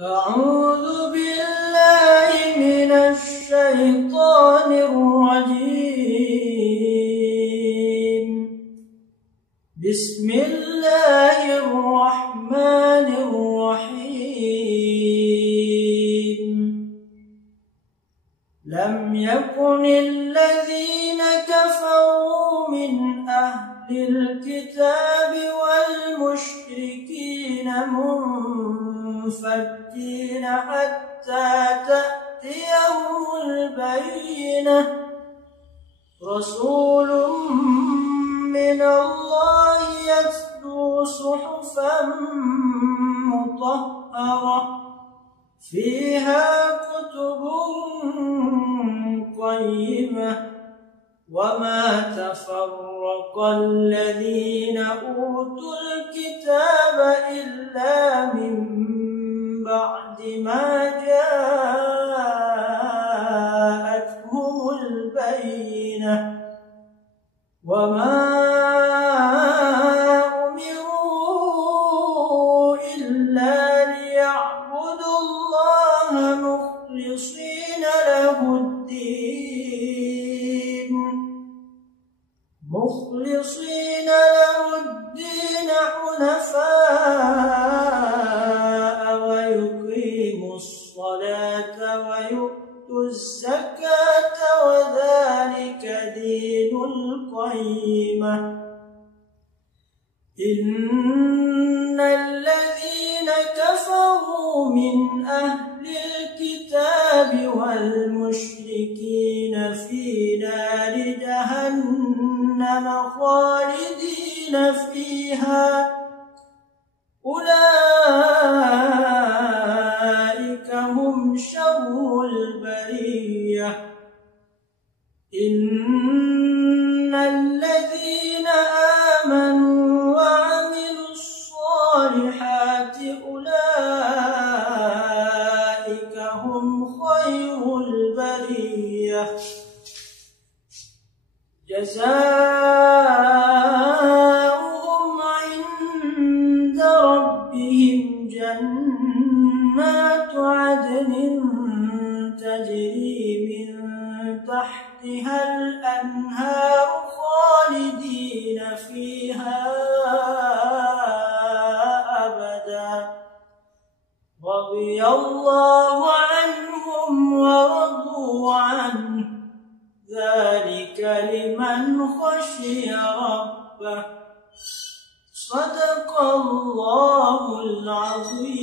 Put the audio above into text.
أعوذ بالله من الشيطان الرجيم. بسم الله الرحمن الرحيم. لم يكن الذين كفروا من أهل الكتاب والمشركين منفكين حتى تأتيهم البينة. رسول من الله يتلو صحفا مطهرة فيها كتب قيمة. وما تفرق الذين أوتوا الكتاب إلا من بعد ما جاءتهم البينة. وما أمروا إلا ليعبدوا الله مخلصين له الدين حنفاء ويقيموا الصلاة ويؤتوا الزكاة وذلك دين القيمة. إن الذين كفروا من أهل الكتاب والمشركين في نار جهنم خالدين فيها أولئك هم شر البرية. إن الذين آمنوا وعملوا الصالحات أولئك هم خير البرية. جزاؤهم عند ربهم جنات عدن تجري من تحتها الأنهار خالدين فيها أبدا. رضي الله عنهم ورضوا عنه ذلك لمن خشي ربه. صدق الله العظيم.